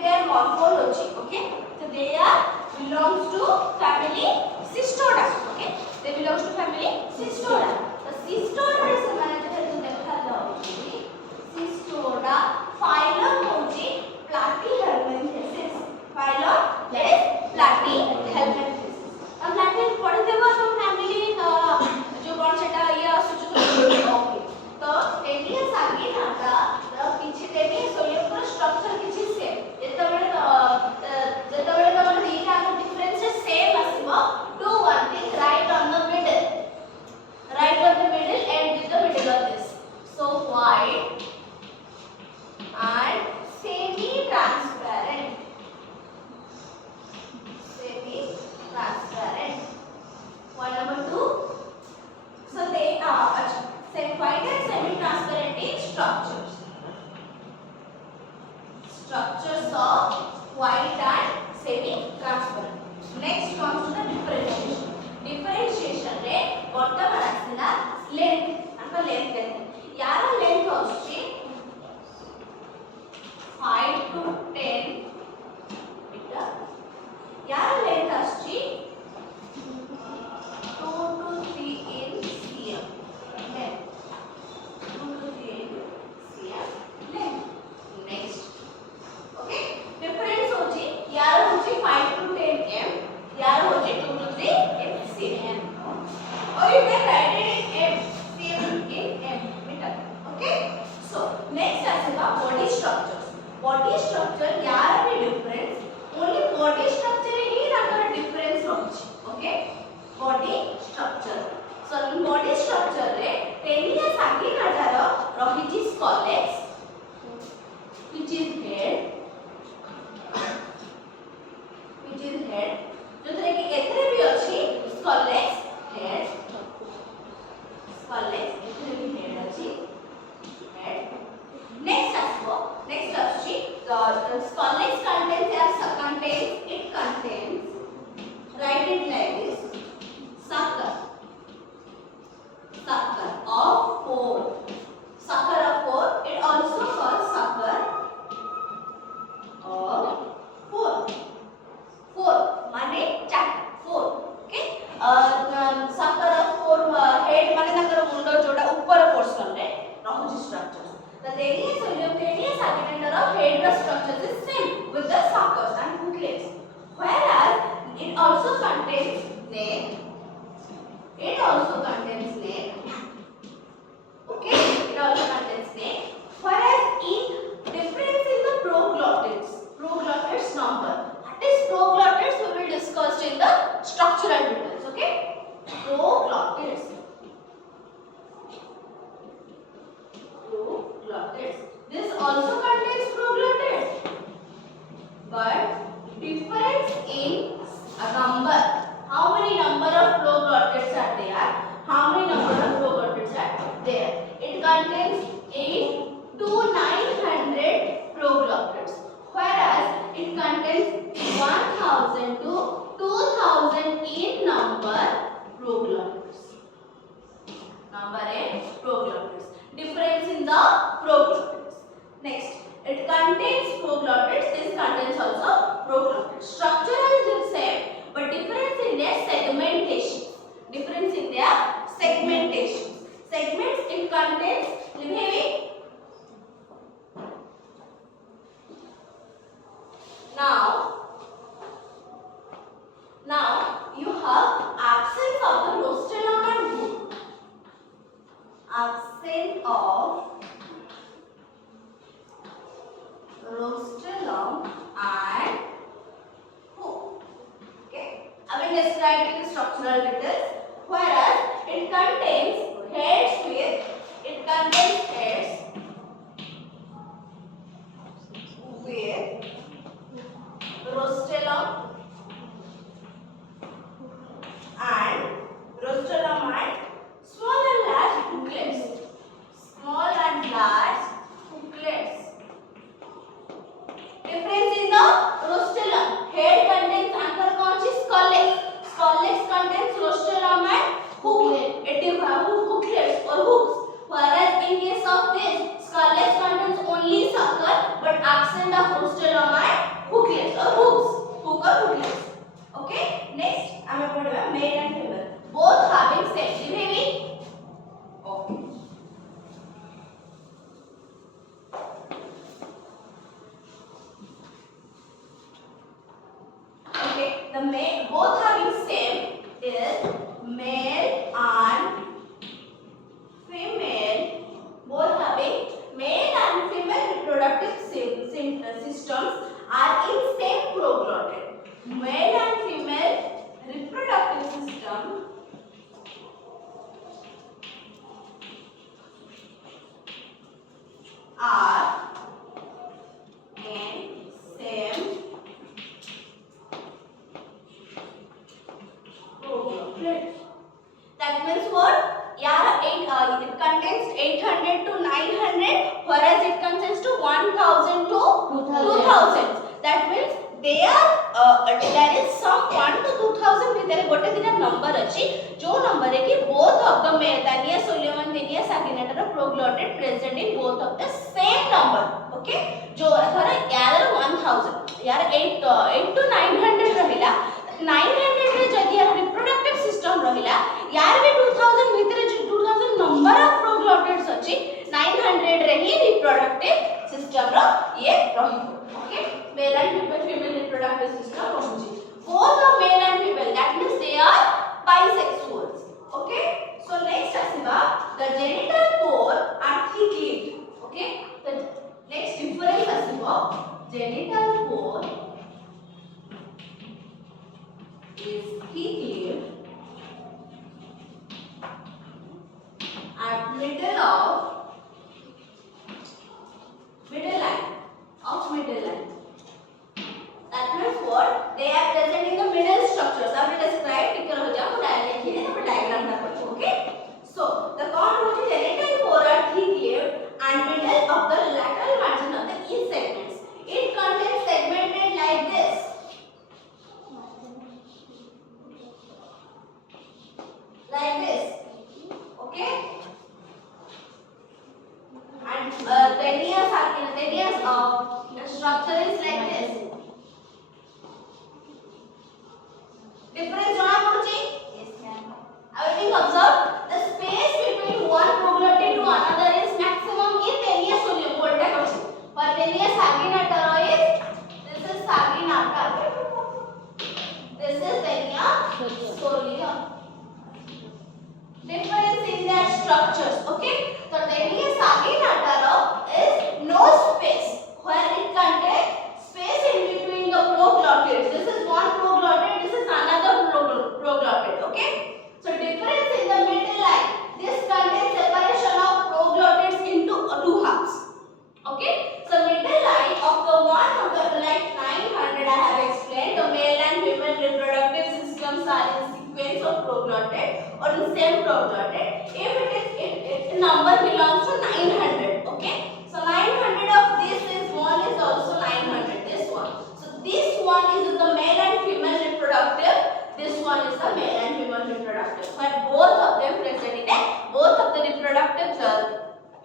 they are morphology. Okay, so they are belongs to family Cystoda. Okay, they belongs to family Cystoda. The Cystoda is a manager देखा जाओगी Cystoda. Phylum होगी Platyhelminthes. Phylum is Platyhelminthes. अब Platy पढ़े थे वो हम family जो कौन सेटा ये सूचित ओके तो Taenia saginata पीछे T.solium का स्ट्रक्चर किसी से जेतबेले तमरे दीटा का डिफरेंसेस सेम आसीबो do one thing right on the middle and with the middle of this so white and semi transparent point number 2 so they are white and semi transparent in structures of white and semi transparent. Next comes to the differentiation रे bottom आसना length अंका length कहते हैं यारा length होच्छी 5 to 10 metre यारा length आच्छी 2 to 3 in cm length 2 to 3 in cm length. Next okay difference होची यार होची 5 to 10 m यार होची 2 to 3 in cm or you can write it in m cm in m meter. Okay so next आसेगा body structure यार भी difference only body structure ही ताकर difference होची. Okay body structure so in body structure रे Taenia saginata row रहिची scolex which is head जो तरह की एथरे भी अच्छी scolex head एथरे भी head अच्छी head next अच्छी scolex contains write it like this sucker of 4 it also called sucker of 4 माने 4 ओके sucker of 4 head माने ताकर मुंडो जोडा ऊपर पोर्शन रे रहुची structure the Taenia saginata head structure is same with the suckers and hooklets whereas it also contains neck okay it also contains neck whereas in difference in the proglottids number that is proglottids we will discuss in the structural details. Okay proglottids this also contains proglottids but difference in a number how many number of proglottids are there it contains 8 to 900 proglottids whereas it contains 1000 to 2000 in number proglottids difference in the proglottids. Next it contains proglottids this contains also proglottids structural is the same but difference in their segmentation segments it contains heavy now you have absence of the rostrum and hook absence of rostrum and hook. Okay I will describe the structural details whereas it contains heads with rostrum and small and large hooklets difference in the rostrum head contains anchor conchis scolex contains rostrum and hooklet hooklets or hooks whereas in case of this scolex contains only sucker but absent of rostrum and both having same is male and female, both having male and female reproductive systems are in same proglotid. Male and female reproductive system are in same proglotid. That means what? Yeah, it contains 800 to 900, whereas it contains to 1000 to 2000. That means there is some 1 to 2000 ଭିତରେ ଗୋଟେ ଦିଟା number ଅଛି जो number है कि both of the male Taenia.solium and T.saginata ର proglotid present in both of the same number. Okay, जो धर यार 1000 यार 8 to 900 रहिला 900 रे जदि यार reproductive system रहिला यार भी 2000 भिତରେ 2000 number of proglotids अछि 900 रे ही reproductive system रो ये रहिबो. Okay, male and female reproductive system रहुछि. Both are male and female, that means they are bisexuals. Okay, so next asiba the genital pore are thick-lipped. Okay, the next difference asiba genital pore is thick-lipped at middle line. That means what? They are present in the middle structures. I will describe. Tikar ho jao. Directly na diagram na padu. Okay. So the convoluted genital pore are thick-lipped and middle of the lateral margin of the each segments. It contains segmented like this. Like this. Okay. And Taenia's structure is like this. Difference jana paduchi? Yes ma'am. Everything observe. The space between one proglotid to another is maximum in Taenia.solium. Volta question. For T.saginata is this is saginata. This is Taenia.solium. Difference in their structures. Okay. So T.saginata is no space where it contains space in between the proglottids. This is one proglotid, this is another proglotid. Okay. So difference in the middle line. This contains separation of proglottids into two halves. Okay. So middle line of the one of the like 900 I have explained. The male and female reproductive systems are in sequence of proglottid or in same proglottid. If its number belongs to 900. Okay. So 900 of this is one is also 900. This one. So this one is the male and female reproductive. This one is the male and female reproductive. But both of them present in a both of the reproductive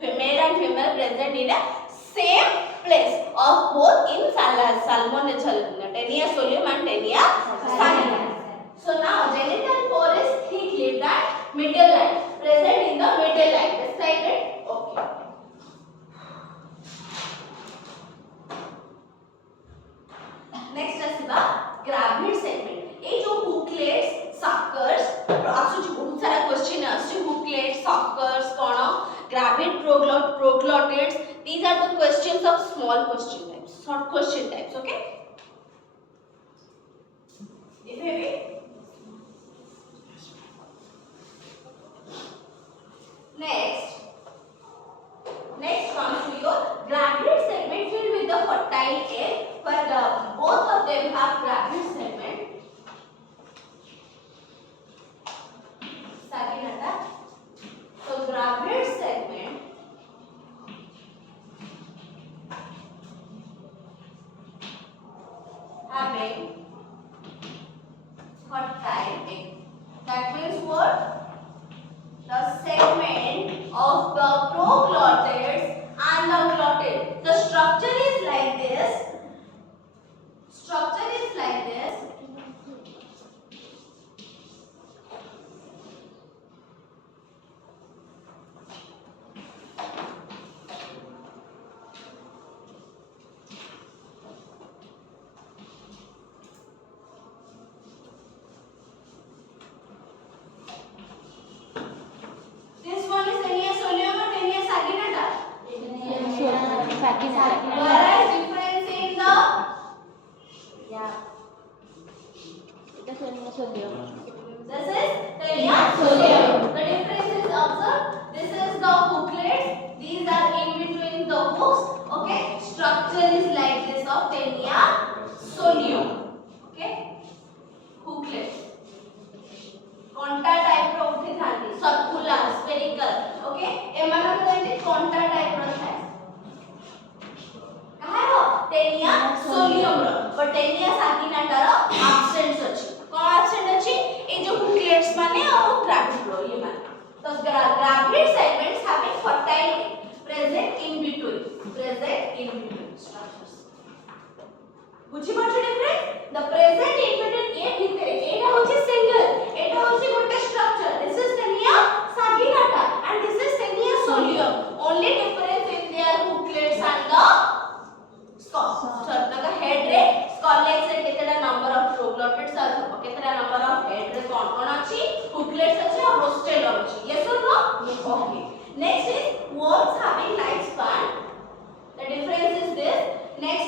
male and female present in a same place of both in Taenia.solium and Taenia.saginata. So now genital pore is thick-lipped at middle line, present in the middle line. Decided? Okay. Next asiba gravid segment. ये जो hooklets, suckers, आसुची बहुत सारा question आसुची hooklets, suckers, कौन gravid proglottids. These are the questions of small question types, short question types. Okay. If heavy. Next comes to your gravid segment filled with the fertile air, but both of them have gravid segment. Saginata. So gravid segment having fertile egg. That means what? The segment of the proglottids and the glottid. The structure is like this. Structure is like this. This is T.solium. The difference is observed. This is the hooklets. These are in between the hooks. Okay. Structure is like this of T.solium. Okay. Hooklets. Conta type ro uthi thandi. Circular, spherical. Okay. एमानक एंटी conta type रो है. कहाँ रो? T.solium row. but T.saginata row absence अछि. कौन absent अछि? ए जो hooklets माने और gravid रो ये माने. तो gravid segments having fertile present in between structures. बुझी पाछो difference? The present in between ए भितरे एटा होछि single, एटा होछि गोटे structure. This is T.saginata and this is T.solium. Only difference in their hooklets and the skull. So the head रे skull legs रे केतेटा number of proglottids are केतेटा number of head रे कोन अछि hooklets अछि और rostral अछि. Yes or no? Yes. Okay. Next is worms having lifespan. The difference is this. Next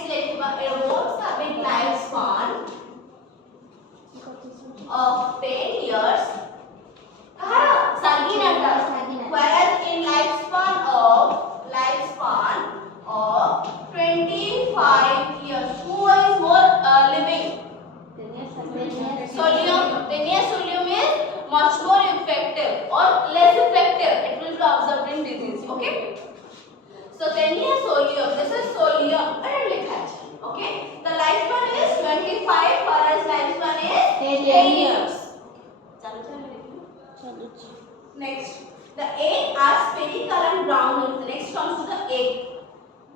worms having lifespan of 10 years. Saginata. Whereas in lifespan of 25 years. Who is more living? T.solium is much more effective or less effective. It will be observed in disease. Okay. So T.solium. This is solium. Okay. The lifespan is 25, whereas lifespan is 10 years. Next, the egg are spherical and brown. Next comes to the egg.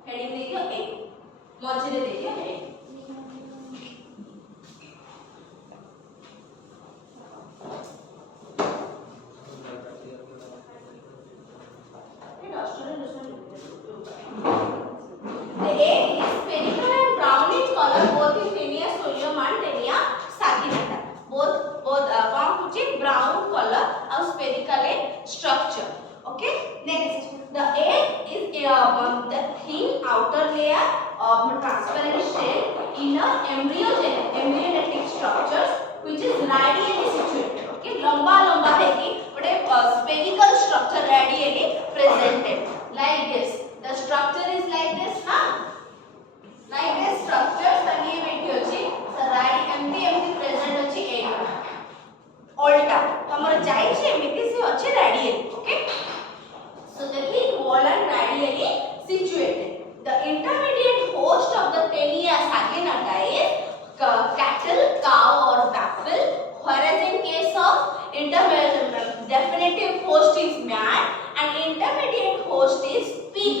Heading देखियो egg. मझे देखियो egg. The egg is spherical and brown in color, both in T.solium and T.saginata. Both brown color and spherical in structure. Okay. Next, the egg is the thin outer layer of transparent shell inner embryonic structures which is radially situated. Okay. लंबा है but a spherical structure radially presented like this. The structure is like this, na? Like this structure, तनिए बैठी होची. So empty present होची egg. Alta. हमर जाई छे एमिति से होची radially. Okay. So the thin wall and radially situated. The intermediate host of the T.saginata is cattle, cow or buffalo. Whereas in case of definitive host is man and intermediate host is pig.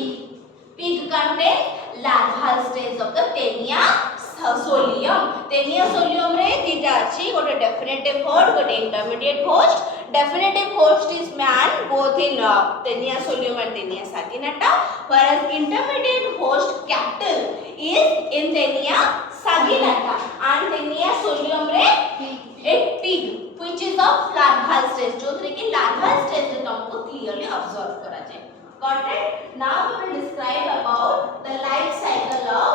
Pig contains larval stage of the T.solium. T.solium रे दीटा अछि गोटे definitive host गोटे intermediate host. Definitive host is man both in T.solium and T.saginata, whereas intermediate host cattle is in T.saginata and T.solium रे a pig which is of larval stage. जो थरे की larval stage रे तुमको clearly observe करा जाए. Got it? Now we will describe about the life cycle of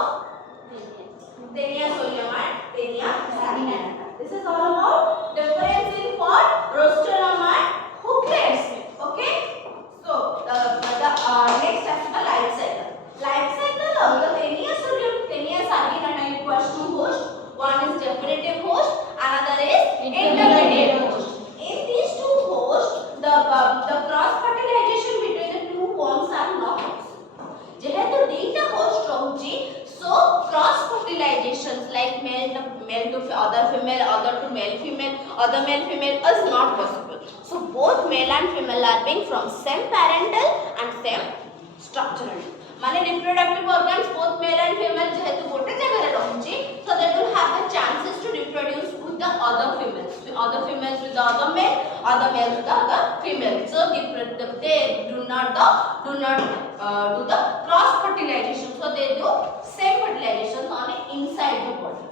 T.solium and T.saginata. This is all about difference in what? Rostrum and hooklets. Okay? So the next is the life cycle. Life cycle of the T.solium, T.saginata equals to host. One is definitive host, another is intermediate host. In these two hosts, the cross fertilization between the two worms are not possible. जेहेतु दीटा host रहुची, so cross fertilizations like male to other female, other to male female, other male female is not possible. So both male and female are being from same parental and same structural. माने reproductive organs both male and female जेहेतु गोटे जगह रे रहुची, so they will have the chances to reproduce with the other females with the other male, other males with the other female. So they do not do the cross fertilization. So they do same fertilization on inside the body.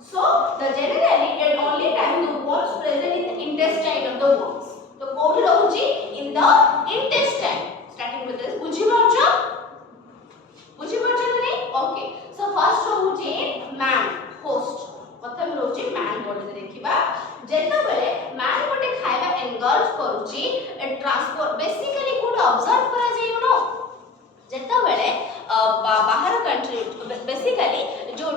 So the generally it only time the worms present in the intestine of the worms. So कोठी रहुची in the intestine. Starting with this, बुझी पाछो? Okay. So first रहुची man host. प्रथम रहुची man body देखिबा जेता बेले man गोटे खाइबा engulf करूची ट्रांसपोर्ट बेसिकली कोड ऑब्जर्व करा जाय नो जेता बेले बाहर कंट्री बेसिकली जो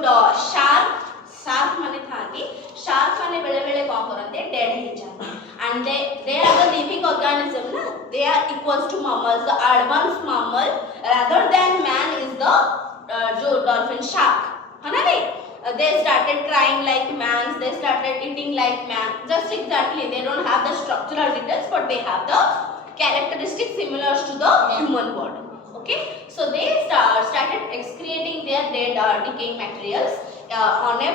शार्क माने थांती शार्क माने बेले बेले कोन करते डेड हो जाते and they are the living organism na they are equals to mammals the advanced mammal rather than man is the jo dolphin shark है ना नहीं they started crying like man they started eating like man just exactly they don't have the structural details but they have the characteristics similar to the human body okay so they started excreting their dead decaying materials on a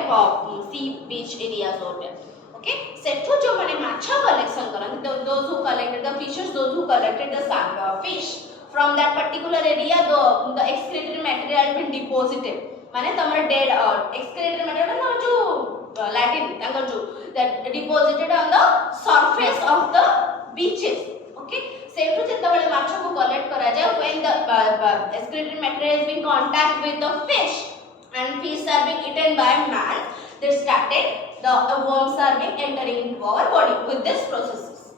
sea beach areas over there okay सेठो जो माने माछा collection करन those who collected the fishes those who collected the fish from that particular area the excretory material been deposited माने तमर dead excretory material ना जो latin तांगर जो that deposited on the surface of the beaches okay सेठो जेता बेले माछा को collect करा जाय when the excretory material is in contact with the fish and fish are being eaten by man they started the worms are being entering into our body with this processes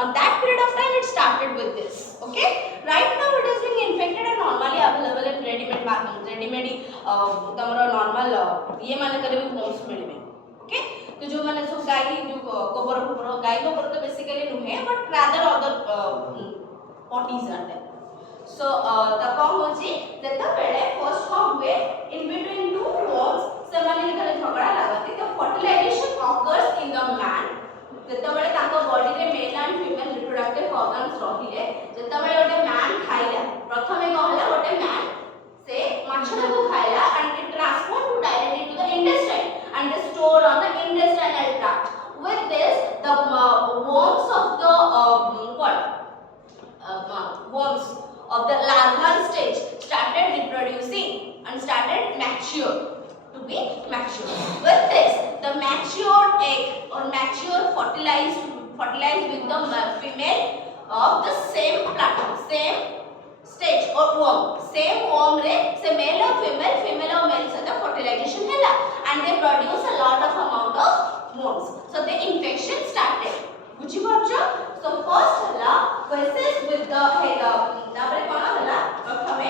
on that period of time it started with this okay right now it is being infected and normally available in ready-made market ready-made तमरो normal ये माने करे भी worms मिलबे okay तो जो माने सब गाय जो गोबर गाय गोबर तो basically नुहे but rather other potties are there so the कौन होची जेता बेले first हम हुए in between two worms ସେମାନେ ଯେତେବେଳେ ଝଗଡ଼ା ଲାଗନ୍ତି ତ fertilization occurs in the man ଯେତେବେଳେ ତାଙ୍କ ବଡିରେ male and female reproductive organs ରହିଲେ ଯେତେବେଳେ ଗୋଟେ man ଖାଇଲା ପ୍ରଥମେ କଣ ହେଲା ଗୋଟେ man ସେ ମାଛଟାକୁ ଖାଇଲା and it transport to directly to the intestine and is stored on the intestinal tract with this the worms of the worms of the larval stage started reproducing and started mature to be mature. With this, the matured egg or mature fertilized with the female of the same plateau, same stage or worm. Same worm re se male or female or male se the fertilization hela and they produce a lot of amount of worms. So the infection started. बुझी पाछो? So first hela versus with the head. तापरे कोन हला प्रथमे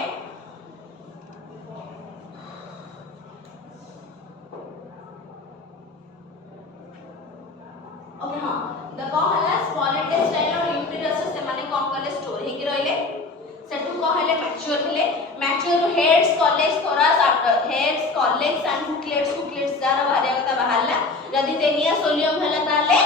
okay हां the कौन हला small intestine और uterus से माने कौन कले स्टोर हे कि रहले सेटू कौन हले मैच्योर हेड्स कॉलेज थोरास after heads scolex and hooklets जार बाहर कथा बाहरला यदि टेनिया सोलियम हला ताले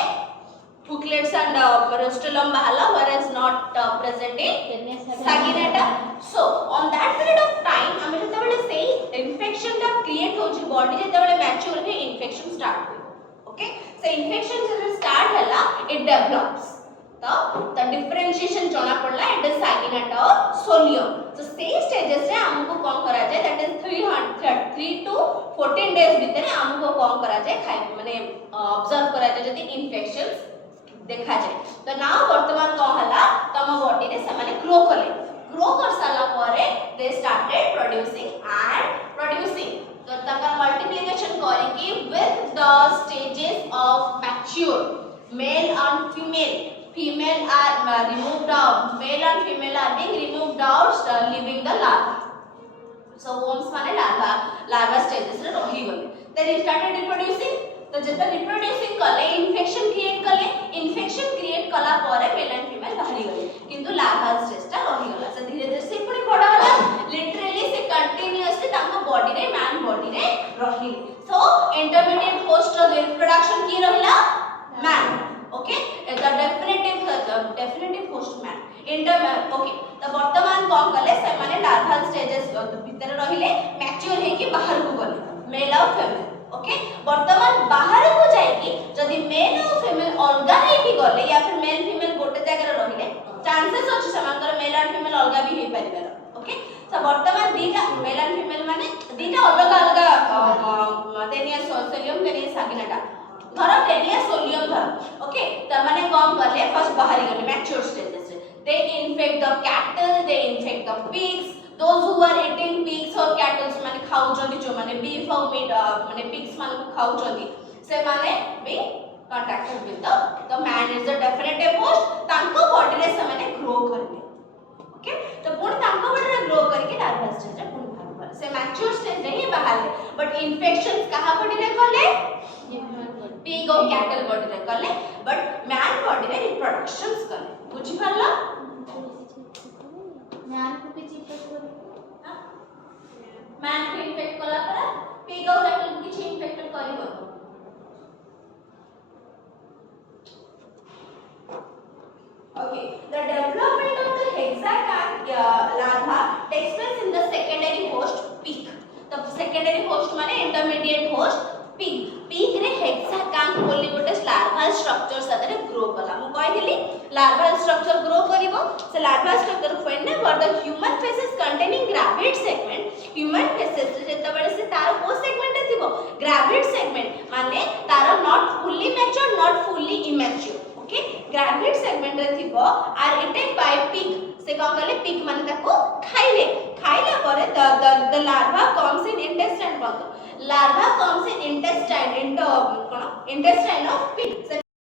हुकलेट्स एंड रोस्टोलम बाहरला whereas not present in saginata so on that period of time हमें जेतेबेले सेही इन्फेक्शन ता क्रिएट होची बॉडी जेतेबेले मैच्योर हे infection start okay so infection when start hela it develops the differentiation jona padla it is saginata or solium so same stages re हमको कौन करा जाए that is 3 to 14 days भीतर हमको कौन करा जाए खाइ माने ऑब्जर्व करा जाए जति इन्फेक्शंस देखा जाए तो नाउ वर्तमान कौन हला तम बॉडी रे से माने ग्रो कर साला परे they started producing तो तकर मल्टीप्लिकेशन करिकी with the stages of mature male and female are removed out male and female are being removed out leaving the larva so worms माने larva stages रे रही गले then it started reproducing तो जब reproducing कले infection create कला परे male and female बाहरी गले किंतु लार्वल स्टेज ता रही गला से धीरे धीरे से पुनी बड़ा होला लिटरली से कंटीन्यूअसली ताको बॉडी रे मैन बॉडी रे रही सो इंटरमीडिएट होस्ट ऑफ रिप्रोडक्शन की रहिला man okay the definitive host man okay तो वर्तमान कोन कले से माने लार्वल स्टेजेस भीतर रहिले मैच्योर हे कि बाहर को गले मेल और फीमेल ओके वर्तमान बाहर को जाएगी जदि मेल और फीमेल अलगा हे कि गले या फिर मेल फीमेल गोटे जगह रहिले चांसेस अछि समांतर मेल और फीमेल अलगा भी हे परिबार ओके तो वर्तमान दीटा मेल और फीमेल माने दीटा अलग टेनिया सोलियम टेनिया सागिनाटा धर टेनिया सोलियम धर ओके त माने कम करले फर्स्ट बाहर गले mature stages they infect the cattle they infect the pigs those who are eating pigs or cattle माने खाउ जंदी जो माने beef और meat माने pigs माने खाउ जंदी से माने भी contacted with the man is the definitive host. तांको body रे समाने grow करने, okay? तो पुणी तांको body रे grow करके larval stage रे पुणी बाहर बाहर से mature stage रे ही बाहर ले, but infections कहाँ body रे कले? Pig और cattle body रे कले, but man body रे reproductions कले, बुझी पारला? man को किसी इफेक्ट करो, man को इफेक्ट कला परा, pig और cattle को किसी इफेक्ट करी बनो. Okay, the development of the hexacanth larva takes place in the secondary host pig. The secondary host माने intermediate host pig. Pig रे hexacanth बोली गोटे larval structure सादरे grow कला. मु कहि दिली larval structure grow करिवो. से larval structure whenever the human faces containing gravid segment, human faces जेतबेले से तार को segment रे थिबो gravid segment माने तार not fully mature, not fully immature. Okay, gravid segment रे थिबो आर eaten by pig. से कौन कले pig माने ताको खाइला परे the larva comes in intestine. larva comes in intestine of pig.